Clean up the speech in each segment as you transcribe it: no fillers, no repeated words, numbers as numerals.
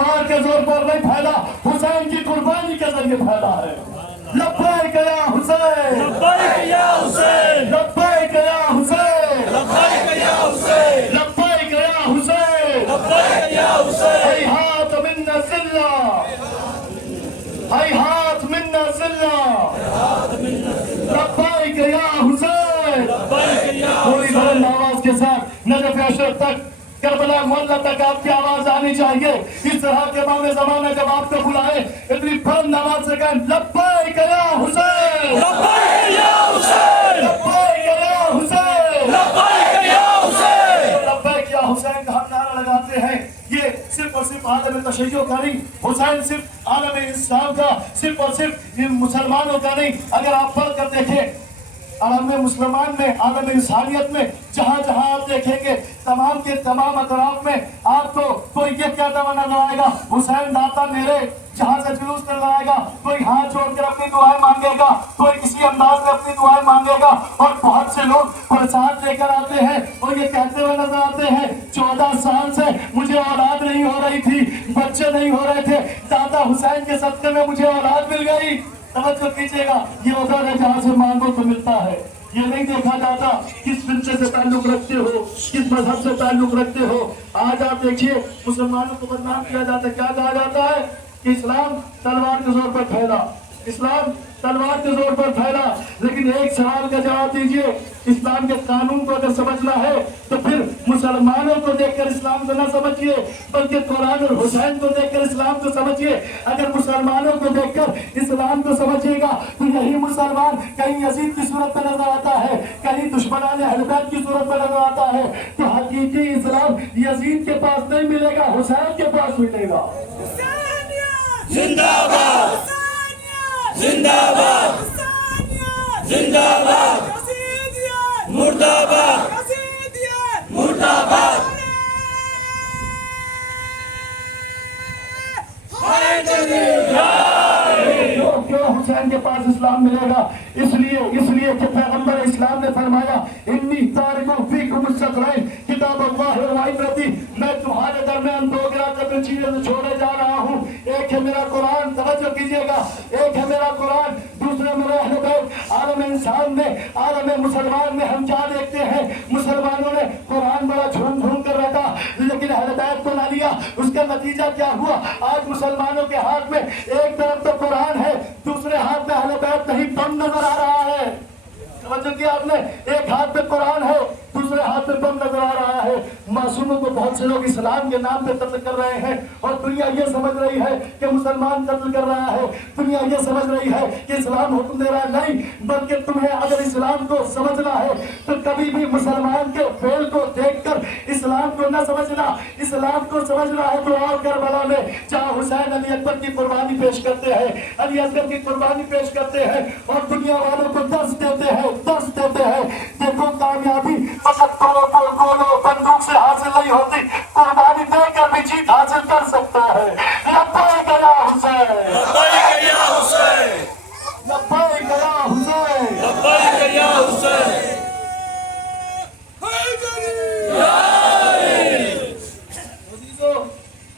تلوار کے زور پر نہیں پھیلا، حسین کی قربانی کے ذریعے پھیلا ہے۔ لبیک یا حسین، لبیک یا حسین، لبیک یا حسین، لبیک یا حسین، لبیک یا حسین، لبیک یا حسین، ہیہات منا ذلہ، ہیہات منا ذلہ، لبیک یا حسین۔ لبیک یا تھوڑی بلند آواز کے ساتھ نجف اشرف تک، کربلا معلیٰ تک آپ کی آواز آنی چاہیے۔ اس طرح کے امام زمانہ جب آپ کو بلائے اتنی بلند آواز سے کہیں لبیک یا حسین، لبیک یا حسین، لبیک یا حسین، لبیک یا حسین۔ لبیک یا حسین کا ہم نعرہ لگاتے ہیں، یہ صرف اور صرف عالم تشیع کا نہیں، حسین صرف عالم اسلام کا، صرف اور صرف مسلمانوں کا نہیں۔ اگر آپ پڑھ کر دیکھیں عالم مسلمان میں، عالم انسانیت میں، جہاں جہاں آپ دیکھیں گے تمام کے تمام اطراف میں آپ کو کوئی یہ کہتا ہوا نظر آئے گا حسین داتا میرے، جہاں سے جلوس نظر آئے گا، کوئی ہاتھ جوڑ کر اپنی دعائیں مانگے گا، کوئی کسی انداز میں اپنی دعائیں مانگے گا، اور بہت سے لوگ پرساد لے کر آتے ہیں اور یہ کہتے ہوئے نظر آتے ہیں 14 سال سے مجھے اولاد نہیں ہو رہی تھی، بچے نہیں ہو رہے تھے، دادا حسین کے صدقے میں مجھے اولاد مل گئی۔ توجہ کیجئے گا، یہ ادھر ہے جہاں سے مانگو تو ملتا ہے۔ یہ نہیں دیکھا جاتا کس فرقے سے تعلق رکھتے ہو، کس مذہب سے تعلق رکھتے ہو۔ آج آپ دیکھیے مسلمانوں کو بدنام کیا جاتا ہے، کیا کہا جاتا ہے کہ اسلام تلوار کے زور پر پھیلا، اسلام تلوار کے زور پر پھیلا۔ لیکن ایک سوال کا جواب دیجئے، اسلام کے قانون کو اگر سمجھنا ہے تو پھر مسلمانوں کو دیکھ کر اسلام کو نہ سمجھیے، بلکہ قرآن اور حسین کو دیکھ کر اسلام کو سمجھیے۔ اگر مسلمانوں کو دیکھ کر اسلام کو سمجھیے گا تو یہی مسلمان کہیں یزید کی صورت میں نظر آتا ہے، کہیں دشمنان اہل بیت کی صورت میں نظر آتا ہے، تو حقیقی اسلام یزید کے پاس نہیں ملے گا، حسین کے پاس ملے گا۔ زندہ باد، زندہ باد، زندہ باد، مردہ باد، مردہ باد۔ کیوں حسین کے پاس اسلام ملے گا؟ اس لیے کہ پیغمبر اسلام نے فرمایا انی تارک فیکم الثقلین کتاب اللہ و عبرتی، میں تمہارے درمیان دو گرا کرنے چیزیں چھوڑے جا رہا ہوں، ایک ہے میرا قرآن، توجہ کیجئے گا، ایک ہے میرا قرآن، دوسرا میرا اہل بیت۔ عالم انسان میں، عالم مسلمان میں ہم کیا دیکھتے ہیں؟ مسلمانوں نے قرآن بڑا جھوم جھوم کر رکھا لیکن اہل بیت کو نہ لیا۔ اس کا نتیجہ کیا ہوا؟ آج مسلمانوں کے ہاتھ میں ایک طرف تو قرآن ہے، دوسرے ہاتھ میں اہل بیت نہیں، بم نظر آ رہا ہے۔ توجہ کیا آپ نے؟ ایک ہاتھ میں قرآن ہے، دوسرے ہاتھ میں بم نظر آ رہا ہے۔ معصوموں کو بہت سے لوگ اسلام کے نام پہ قتل کر رہے ہیں اور دنیا یہ سمجھ رہی ہے کہ مسلمان قتل کر رہا ہے، دنیا یہ سمجھ رہی ہے کہ اسلام حکم دے رہا ہے۔ نہیں، بلکہ تمہیں اگر اسلام کو سمجھنا ہے تو کبھی بھی مسلمان کے فعل کو دیکھ کر اسلام کو نہ سمجھنا، اسلام کو سمجھنا ہے تو آؤ کربلا میں جہاں حسین علی اکبر کی قربانی پیش کرتے ہیں، علی اصغر کی قربانی پیش کرتے ہیں اور دنیا والوں کو درس دیتے ہیں، درس دیتے ہیں۔ دیکھو کامیابی فقط گولو بندوق سے حاصل نہیں ہوتی، قربانی دے کر بھی جیت حاصل کر سکتا ہے۔ لبیک یا حسین، لبیک یا حسین، لبیک یا حسین، لبیک یا حسین۔ عزیزو،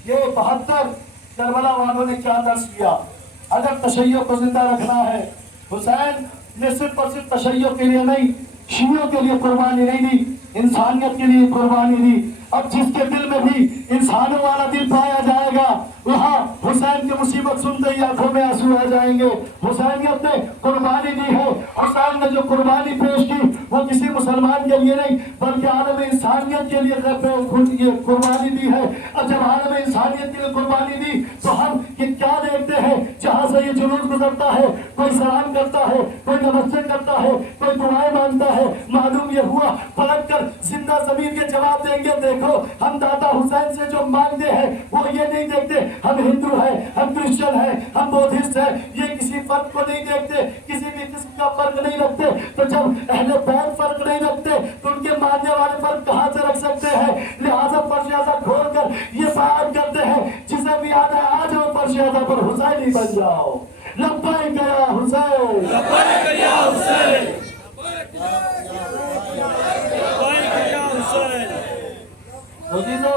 یہ 72 کربلا والوں نے کیا درس کیا؟ اگر تشیع کو زندہ رکھنا ہے، حسین نے صرف اور صرف تشیع کے لیے نہیں، شیعوں کے لیے قربانی نہیں دی، انسانیت کے لیے قربانی دی۔ اب جس کے دل میں بھی انسانوں والا دل پایا جائے گا وہاں حسین کی مصیبت سنتے ہی آنکھوں میں آنسو آ جائیں گے۔ حسینیت نے قربانی دی ہے، حسین نے جو قربانی پیش کی وہ کسی مسلمان کے لیے نہیں بلکہ عالم انسانیت کے لیے یہ قربانی دی ہے۔ اب جب عالم انسانیت کے لیے قربانی دی تو ہم یہ کیا دیکھتے ہیں؟ جہاں سے یہ جلوس گزرتا ہے کوئی سلام کرتا ہے، کوئی نمستے کرتا ہے، کوئی دعائیں مانگتا ہے، معلوم یہ ہوا پلٹ کر زندہ ضمیر کے جواب دیں گے دیکھو ہم دادا حسین سے جو مانگتے ہیں وہ یہ نہیں دیکھتے ہم ہندو ہیں، ہم کرسچن ہیں، ہم بودھسٹ ہیں، یہ کسی فرق کو نہیں دیکھتے، کسی بھی قسم کا فرق نہیں رکھتے۔ تو جب اہل بیت فرق نہیں رکھتے تو ان کے ماننے والے فرق کہاں سے رکھ سکتے ہیں؟ لہٰذا پرشیازہ کھول کر یہ بیان کرتے ہیں جسے بھی آتا ہے آ جاؤ پرشیازہ پر حسینی بن جاؤ۔ لبیک یا حسین، لبیک یا حسین، عزیزو